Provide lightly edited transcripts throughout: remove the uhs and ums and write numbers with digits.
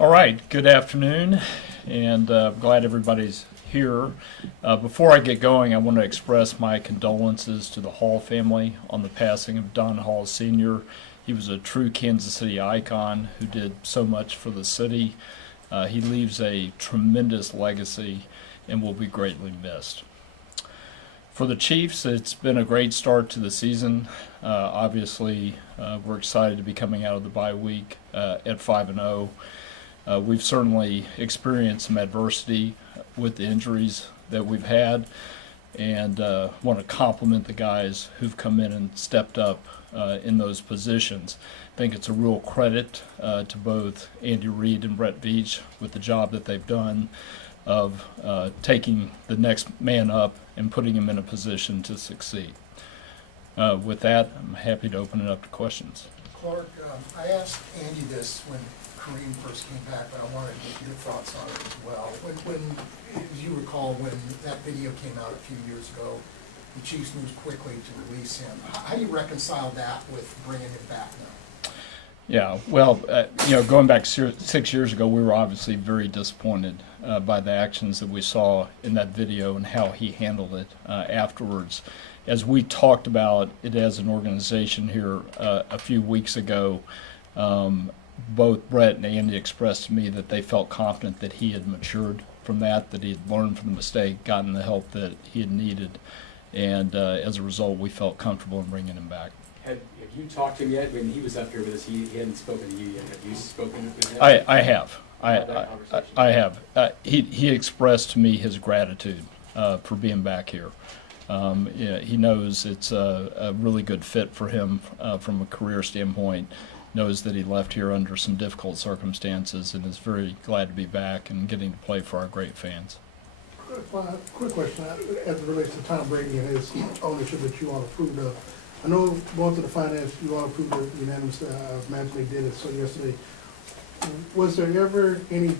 All right, good afternoon, and glad everybody's here. Before I get going, I want to express my condolences to the Hall family on the passing of Don Hall Sr. He was a true Kansas City icon who did so much for the city. He leaves a tremendous legacy and will be greatly missed. For the Chiefs, it's been a great start to the season. Obviously, we're excited to be coming out of the bye week at 5-0. We've certainly experienced some adversity with the injuries that we've had, and want to compliment the guys who've come in and stepped up in those positions. I think it's a real credit to both Andy Reid and Brett Veach with the job that they've done of taking the next man up and putting him in a position to succeed. With that, I'm happy to open it up to questions. Clark, I asked Andy this when Kareem first came back, but I wanted to get your thoughts on it as well. When, as you recall, when that video came out a few years ago, the Chiefs moved quickly to release him. How do you reconcile that with bringing him back now? Yeah, well, going back 6 years ago, we were obviously very disappointed by the actions that we saw in that video and how he handled it afterwards. As we talked about it as an organization here a few weeks ago, both Brett and Andy expressed to me that they felt confident that he had matured from that he had learned from the mistake, gotten the help that he had needed, and as a result, we felt comfortable in bringing him back. Have you talked to him yet? When he was up here with us, he hadn't spoken to you yet. Have you spoken with him? I have. That conversation? I have. He expressed to me his gratitude for being back here. Yeah, he knows it's a really good fit for him from a career standpoint, knows that he left here under some difficult circumstances and is very glad to be back and getting to play for our great fans. Quick question, as it relates to Tom Brady and his ownership that you all approved of. I know most of the finance, you all approved it unanimously. I imagine they did it so yesterday. Was there ever any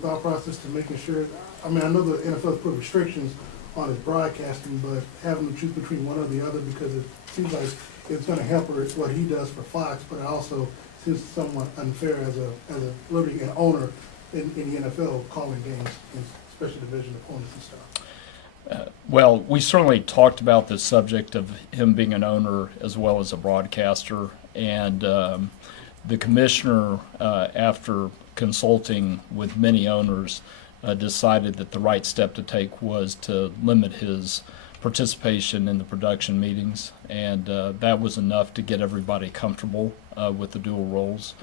thought process to making sure, I mean, I know the NFL put restrictions on his broadcasting, but having to choose between one or the other, because it seems like it's going to help what he does for Fox, but it also seems somewhat unfair as a literally an owner in the NFL calling games, and especially division opponents and stuff. Well, we certainly talked about the subject of him being an owner as well as a broadcaster, and the commissioner, after consulting with many owners, decided that the right step to take was to limit his participation in the production meetings, and that was enough to get everybody comfortable with the dual roles.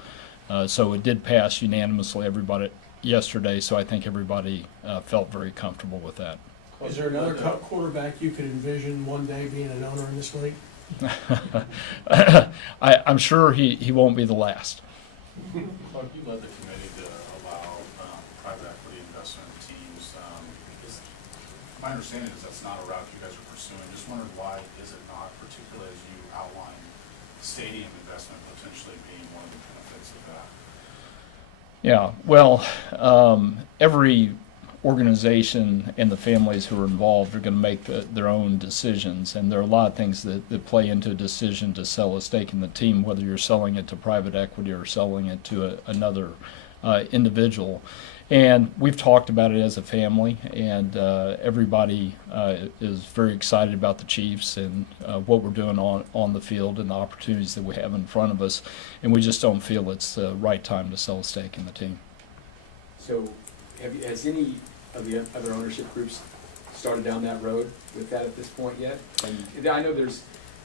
So it did pass unanimously everybody yesterday, so I think everybody felt very comfortable with that. Is there another quarterback you could envision one day being an owner in this league? I'm sure he won't be the last. Clark, you led the committee to allow private equity investment teams. My understanding is that's not a route you guys are pursuing. Just wondered why is it not, particularly as you outline stadium investment potentially being one of the benefits of that? Yeah, well, every organization and the families who are involved are going to make their own decisions, and there are a lot of things that play into a decision to sell a stake in the team, whether you're selling it to private equity or selling it to another individual. And we've talked about it as a family, and everybody is very excited about the Chiefs and what we're doing on the field and the opportunities that we have in front of us, and we just don't feel it's the right time to sell a stake in the team. So has any of the other ownership groups started down that road with that at this point yet? And I know there's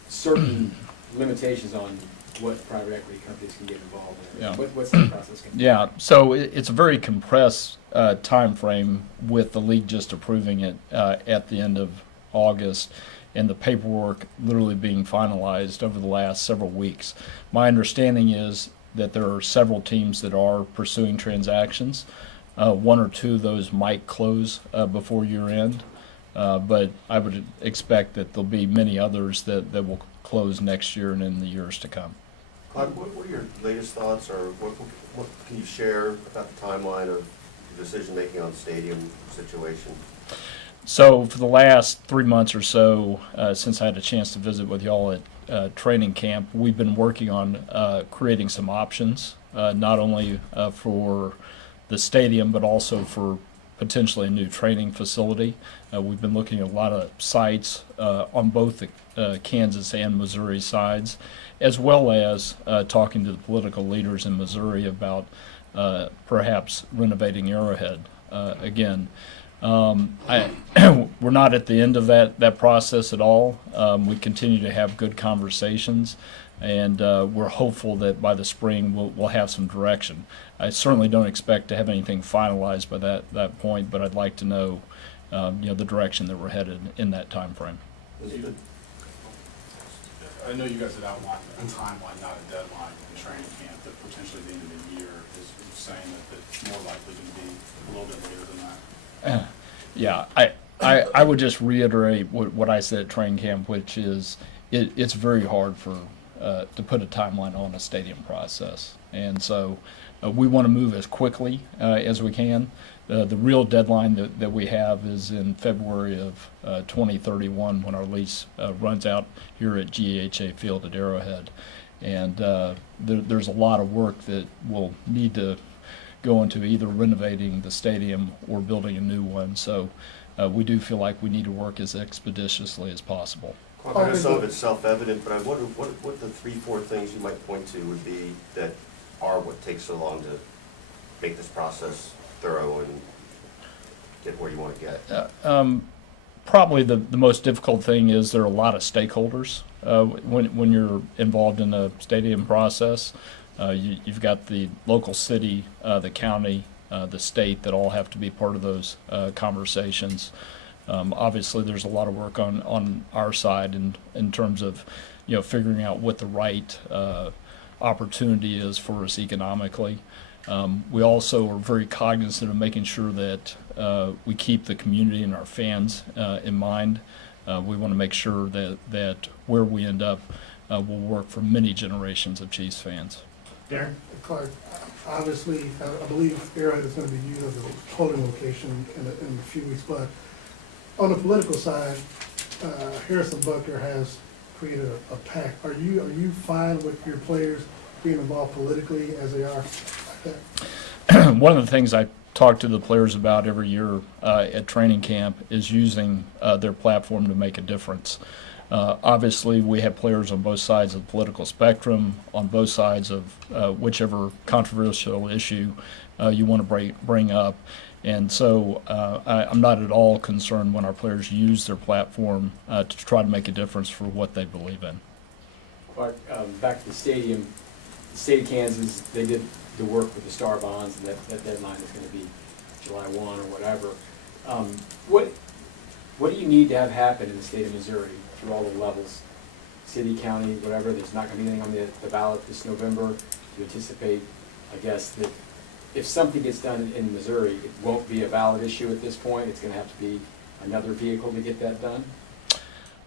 certain limitations on what private equity companies can get involved in. Yeah. What's that process going to be? Yeah, so it's a very compressed time frame with the league just approving it at the end of August and the paperwork literally being finalized over the last several weeks. My understanding is that there are several teams that are pursuing transactions. One or two of those might close before year end, but I would expect that there'll be many others that will close next year and in the years to come. What are your latest thoughts, or what can you share about the timeline of the decision-making on the stadium situation? So for the last 3 months or so, since I had a chance to visit with y'all at training camp, we've been working on creating some options, not only for the stadium, but also for potentially a new training facility. We've been looking at a lot of sites on both the Kansas and Missouri sides, as well as talking to the political leaders in Missouri about perhaps renovating Arrowhead again. We're not at the end of that process at all. We continue to have good conversations, and we're hopeful that by the spring we'll have some direction. I certainly don't expect to have anything finalized by that point, but I'd like to know, the direction that we're headed in that time frame. I know you guys had outlined a timeline, not a deadline in training camp, but potentially the end of the year is saying that it's more likely going to be a little bit later than that. Yeah, I would just reiterate what I said at training camp, which is it's very hard to put a timeline on a stadium process, and so we want to move as quickly as we can. The real deadline that we have is in February of 2031 when our lease runs out here at GEHA Field at Arrowhead, and there's a lot of work that will need to go into either renovating the stadium or building a new one. So we do feel like we need to work as expeditiously as possible. I know some of it's self-evident, but I wonder what the 3-4 things you might point to would be that are what takes so long to make this process thorough and get where you want to get. Probably the most difficult thing is there are a lot of stakeholders when you're involved in a stadium process. You've got the local city, the county, the state that all have to be part of those conversations. Obviously, there's a lot of work on our side in terms of figuring out what the right opportunity is for us economically. We also are very cognizant of making sure that we keep the community and our fans in mind. We want to make sure that where we end up will work for many generations of Chiefs fans. Darren? Clark, obviously, I believe Arrowhead is going to be used as a polling location in a few weeks, but on the political side, Harrison Butker has created a PAC. Are you fine with your players being involved politically as they are like that? One of the things I talk to the players about every year at training camp is using their platform to make a difference. Obviously, we have players on both sides of the political spectrum, on both sides of whichever controversial issue you want to bring up. And so I'm not at all concerned when our players use their platform to try to make a difference for what they believe in. Clark, back to the stadium, the state of Kansas, they did the work with the Star Bonds, and that deadline is going to be July 1 or whatever. What do you need to have happen in the state of Missouri through all the levels, city, county, whatever? There's not going to be anything on the ballot this November. To anticipate, I guess, that if something gets done in Missouri, it won't be a ballot issue at this point. It's going to have to be another vehicle to get that done.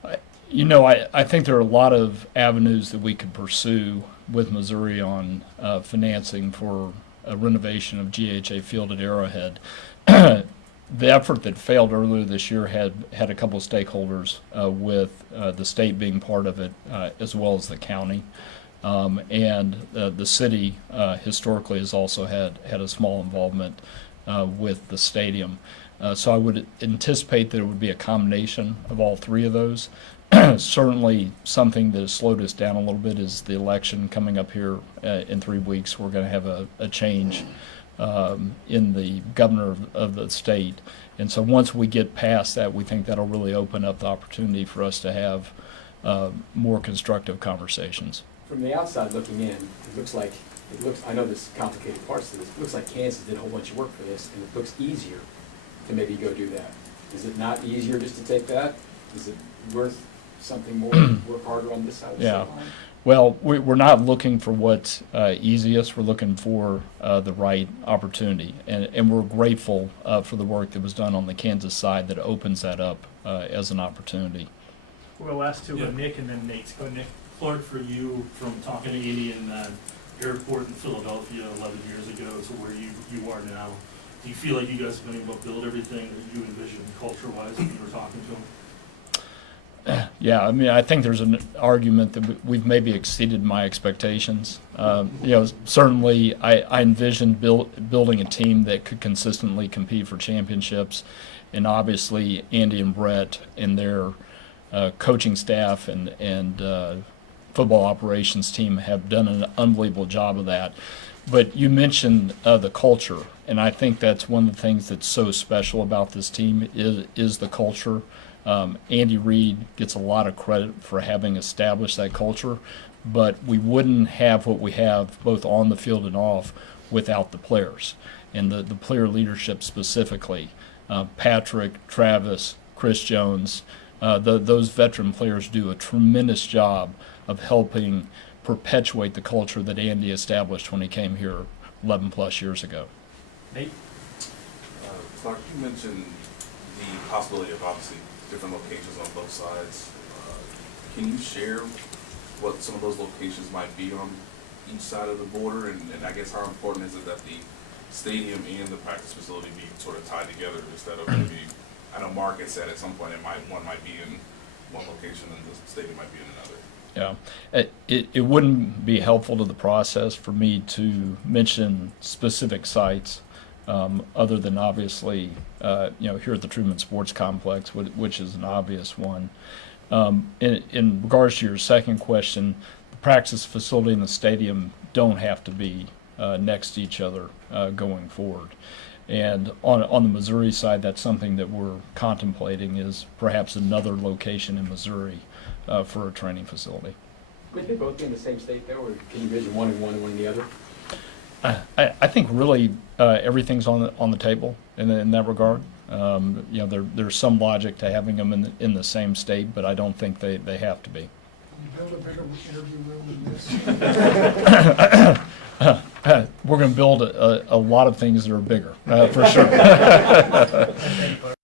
I think there are a lot of avenues that we could pursue with Missouri on financing for a renovation of GHA Field at Arrowhead. The effort that failed earlier this year had a couple of stakeholders, with the state being part of it, as well as the county. And the city historically has also had a small involvement with the stadium. So I would anticipate that it would be a combination of all three of those. Certainly something that has slowed us down a little bit is the election coming up here in 3 weeks. We're going to have a change in the governor of the state. And so once we get past that, we think that'll really open up the opportunity for us to have more constructive conversations. From the outside looking in, it looks, I know there's complicated parts to this, it looks like Kansas did a whole bunch of work for this, and it looks easier to maybe go do that. Is it not easier just to take that? Is it worth something more, work harder on this side of the Yeah. state line? Well, we're not looking for what's easiest. We're looking for the right opportunity. And we're grateful for the work that was done on the Kansas side that opens that up as an opportunity. We'll ask to Yeah. Nick and then Nate. Go Nick. Clark, for you, from talking to Andy in that airport in Philadelphia 11 years ago to where you are now, do you feel like you guys have been able to build everything that you envisioned culture-wise when you were talking to them? Yeah, I mean, I think there's an argument that we've maybe exceeded my expectations. Certainly, I envisioned building a team that could consistently compete for championships, and obviously Andy and Brett and their coaching staff and football operations team have done an unbelievable job of that. But you mentioned the culture, and I think that's one of the things that's so special about this team is the culture. Andy Reid gets a lot of credit for having established that culture, but we wouldn't have what we have both on the field and off without the players and the player leadership specifically. Patrick, Travis, Chris Jones, those veteran players do a tremendous job of helping perpetuate the culture that Andy established when he came here 11 plus years ago. Nate? Clark, you mentioned the possibility of obviously different locations on both sides. Can you share what some of those locations might be on each side of the border? And I guess how important is it that the stadium and the practice facility be sort of tied together instead of maybe, I know Mark had said at some point one might be in one location and the stadium might be in another. Yeah, it wouldn't be helpful to the process for me to mention specific sites other than obviously, here at the Truman Sports Complex, which is an obvious one. In regards to your second question, the practice facility and the stadium don't have to be next to each other going forward. And on the Missouri side, that's something that we're contemplating is perhaps another location in Missouri for a training facility. Would they both be in the same state though, or can you envision one in the other? I think really everything's on the table in that regard. There's some logic to having them in the same state, but I don't think they have to be. Can you build a bigger interview room than this? We're going to build a lot of things that are bigger, for sure.